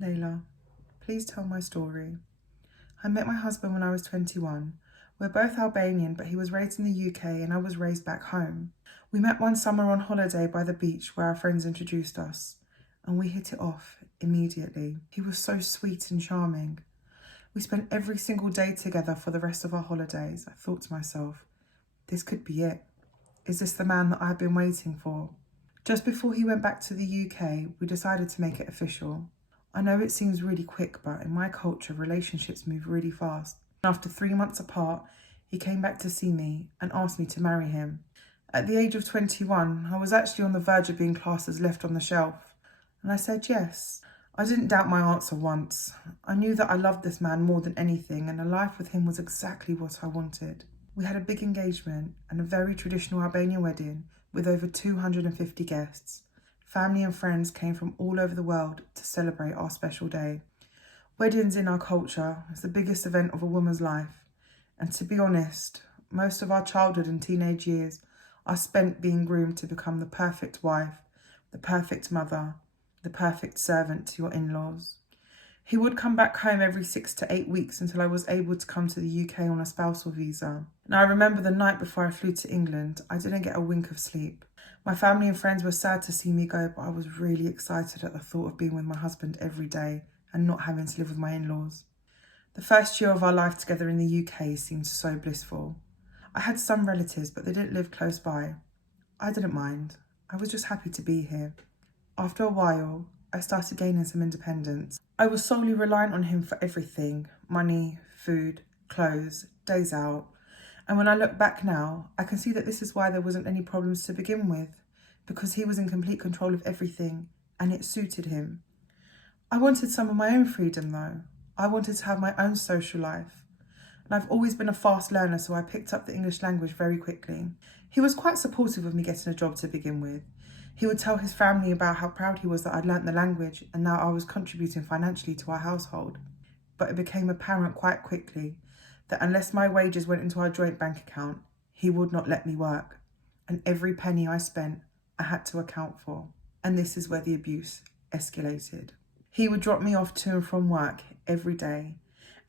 Lejla, please tell my story. I met my husband when I was 21. We're both Albanian, but he was raised in the UK and I was raised back home. We met one summer on holiday by the beach where our friends introduced us, and we hit it off immediately. He was so sweet and charming. We spent every single day together for the rest of our holidays. I thought to myself, this could be it. Is this the man that I've been waiting for? Just before he went back to the UK, we decided to make it official. I know it seems really quick, but in my culture, relationships move really fast. After 3 months apart, he came back to see me and asked me to marry him. At the age of 21, I was actually on the verge of being classed as left on the shelf, and I said yes. I didn't doubt my answer once. I knew that I loved this man more than anything, and a life with him was exactly what I wanted. We had a big engagement and a very traditional Albanian wedding with over 250 guests. Family and friends came from all over the world to celebrate our special day. Weddings in our culture is the biggest event of a woman's life. And to be honest, most of our childhood and teenage years are spent being groomed to become the perfect wife, the perfect mother, the perfect servant to your in-laws. He would come back home every 6 to 8 weeks until I was able to come to the UK on a spousal visa. Now, I remember the night before I flew to England, I didn't get a wink of sleep. My family and friends were sad to see me go, but I was really excited at the thought of being with my husband every day and not having to live with my in-laws. The first year of our life together in the UK seemed so blissful. I had some relatives, but they didn't live close by. I didn't mind. I was just happy to be here. After a while, I started gaining some independence. I was solely reliant on him for everything: money, food, clothes, days out. And when I look back now, I can see that this is why there wasn't any problems to begin with, because he was in complete control of everything and it suited him. I wanted some of my own freedom though. I wanted to have my own social life. And I've always been a fast learner, so I picked up the English language very quickly. He was quite supportive of me getting a job to begin with. He would tell his family about how proud he was that I'd learnt the language and now I was contributing financially to our household. But it became apparent quite quickly that unless my wages went into our joint bank account, he would not let me work. And every penny I spent, I had to account for. And this is where the abuse escalated. He would drop me off to and from work every day.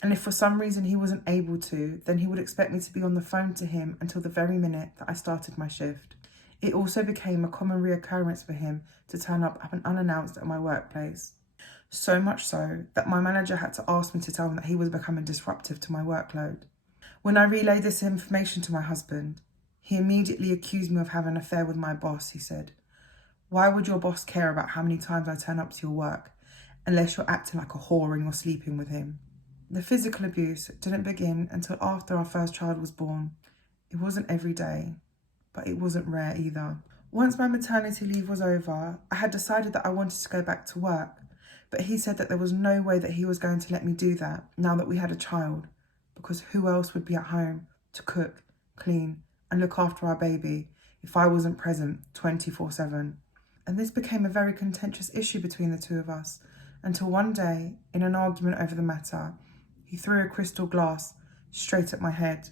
And if for some reason he wasn't able to, then he would expect me to be on the phone to him until the very minute that I started my shift. It also became a common reoccurrence for him to turn up unannounced at my workplace. So much so that my manager had to ask me to tell him that he was becoming disruptive to my workload. When I relayed this information to my husband, he immediately accused me of having an affair with my boss. He said, "Why would your boss care about how many times I turn up to your work, unless you're acting like a whore and you're sleeping with him?" The physical abuse didn't begin until after our first child was born. It wasn't every day, but it wasn't rare either. Once my maternity leave was over, I had decided that I wanted to go back to work, but he said that there was no way that he was going to let me do that now that we had a child, because who else would be at home to cook, clean, and look after our baby if I wasn't present 24/7. And this became a very contentious issue between the two of us, until one day, in an argument over the matter, he threw a crystal glass straight at my head.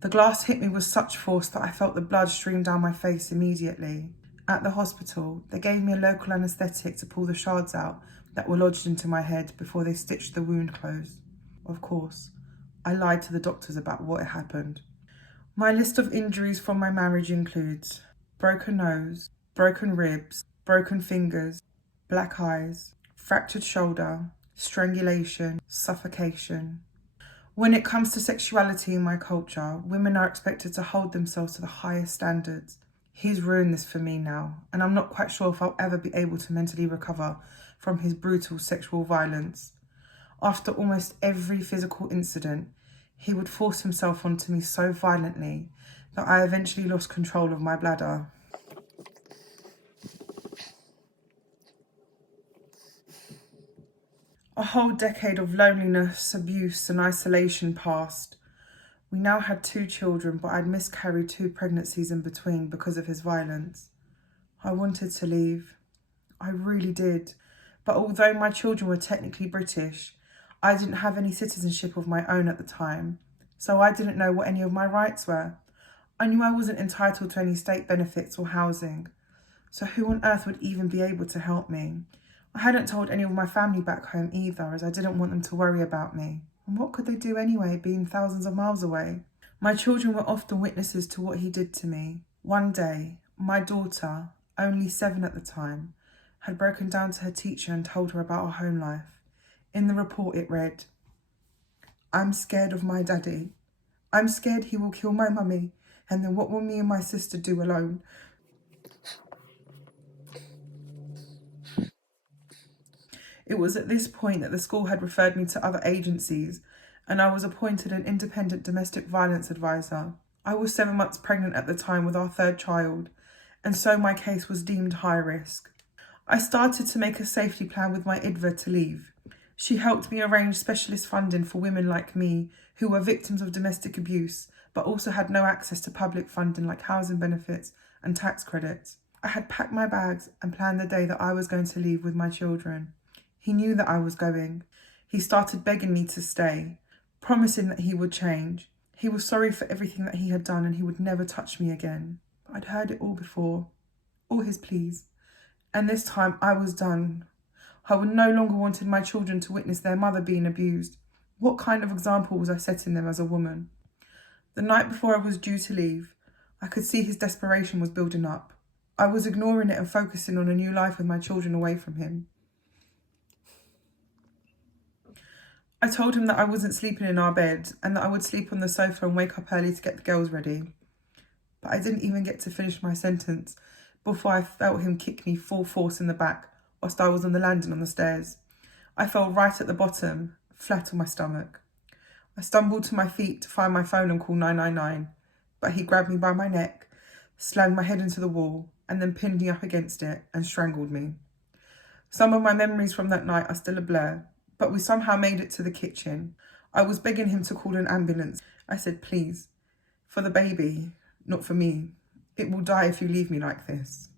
The glass hit me with such force that I felt the blood stream down my face immediately. At the hospital, they gave me a local anaesthetic to pull the shards out that were lodged into my head before they stitched the wound closed. Of course, I lied to the doctors about what had happened. My list of injuries from my marriage includes broken nose, broken ribs, broken fingers, black eyes, fractured shoulder, strangulation, suffocation. When it comes to sexuality in my culture, women are expected to hold themselves to the highest standards. He's ruined this for me now, and I'm not quite sure if I'll ever be able to mentally recover from his brutal sexual violence. After almost every physical incident, he would force himself onto me so violently that I eventually lost control of my bladder. A whole decade of loneliness, abuse, and isolation passed. We now had 2 children, but I'd miscarried 2 pregnancies in between because of his violence. I wanted to leave. I really did. But although my children were technically British, I didn't have any citizenship of my own at the time, so I didn't know what any of my rights were. I knew I wasn't entitled to any state benefits or housing, so who on earth would even be able to help me? I hadn't told any of my family back home either, as I didn't want them to worry about me. And what could they do anyway, being thousands of miles away? My children were often witnesses to what he did to me. One day, my daughter, only 7 at the time, had broken down to her teacher and told her about our home life. In the report it read, "I'm scared of my daddy. I'm scared he will kill my mummy, and then what will me and my sister do alone?" It was at this point that the school had referred me to other agencies, and I was appointed an independent domestic violence advisor. I was 7 months pregnant at the time with our 3rd child, and so my case was deemed high risk. I started to make a safety plan with my IDVA to leave. She helped me arrange specialist funding for women like me who were victims of domestic abuse, but also had no access to public funding like housing benefits and tax credits. I had packed my bags and planned the day that I was going to leave with my children. He knew that I was going. He started begging me to stay, promising that he would change. He was sorry for everything that he had done and he would never touch me again. I'd heard it all before, all his pleas. And this time I was done. I would no longer wanted my children to witness their mother being abused. What kind of example was I setting them as a woman? The night before I was due to leave, I could see his desperation was building up. I was ignoring it and focusing on a new life with my children away from him. I told him that I wasn't sleeping in our bed and that I would sleep on the sofa and wake up early to get the girls ready. But I didn't even get to finish my sentence before I felt him kick me full force in the back whilst I was on the landing on the stairs. I fell right at the bottom, flat on my stomach. I stumbled to my feet to find my phone and call 999, but he grabbed me by my neck, slammed my head into the wall, and then pinned me up against it and strangled me. Some of my memories from that night are still a blur, but we somehow made it to the kitchen. I was begging him to call an ambulance. I said, "Please, for the baby, not for me. It will die if you leave me like this."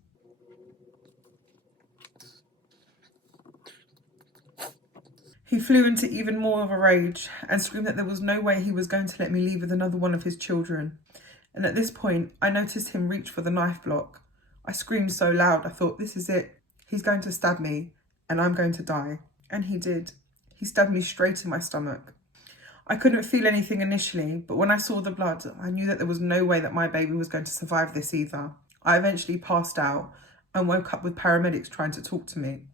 He flew into even more of a rage and screamed that there was no way he was going to let me leave with another one of his children. And at this point, I noticed him reach for the knife block. I screamed so loud, I thought, this is it. He's going to stab me and I'm going to die. And he did. He stabbed me straight in my stomach. I couldn't feel anything initially, but when I saw the blood, I knew that there was no way that my baby was going to survive this either. I eventually passed out and woke up with paramedics trying to talk to me.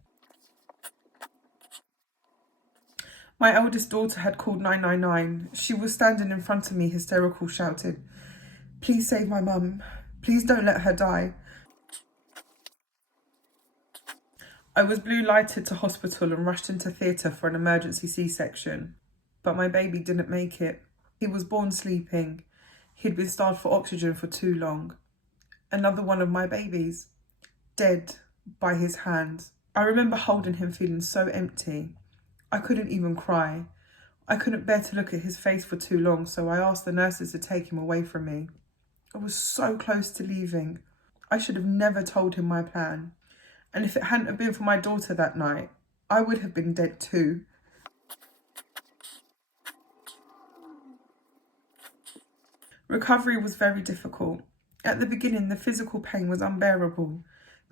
My eldest daughter had called 999. She was standing in front of me, hysterical, shouting, "Please save my mum. Please don't let her die." I was blue lighted to hospital and rushed into theatre for an emergency C-section. But my baby didn't make it. He was born sleeping. He'd been starved for oxygen for too long. Another one of my babies, dead by his hands. I remember holding him feeling so empty. I couldn't even cry. I couldn't bear to look at his face for too long, so I asked the nurses to take him away from me. I was so close to leaving. I should have never told him my plan. And if it hadn't have been for my daughter that night, I would have been dead too. Recovery was very difficult. At the beginning, the physical pain was unbearable,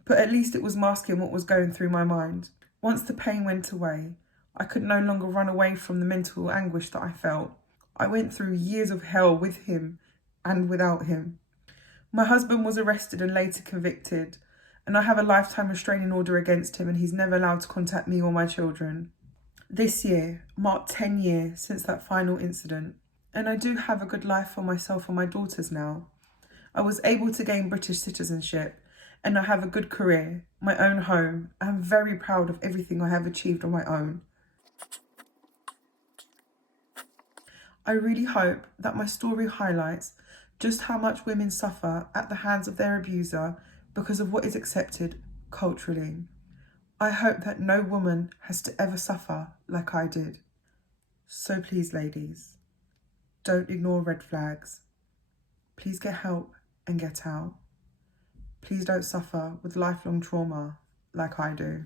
but at least it was masking what was going through my mind. Once the pain went away, I could no longer run away from the mental anguish that I felt. I went through years of hell with him and without him. My husband was arrested and later convicted, and I have a lifetime restraining order against him, and he's never allowed to contact me or my children. This year marked 10 years since that final incident, and I do have a good life for myself and my daughters now. I was able to gain British citizenship, and I have a good career, my own home. I'm very proud of everything I have achieved on my own. I really hope that my story highlights just how much women suffer at the hands of their abuser because of what is accepted culturally. I hope that no woman has to ever suffer like I did. So please, ladies, don't ignore red flags. Please get help and get out. Please don't suffer with lifelong trauma like I do.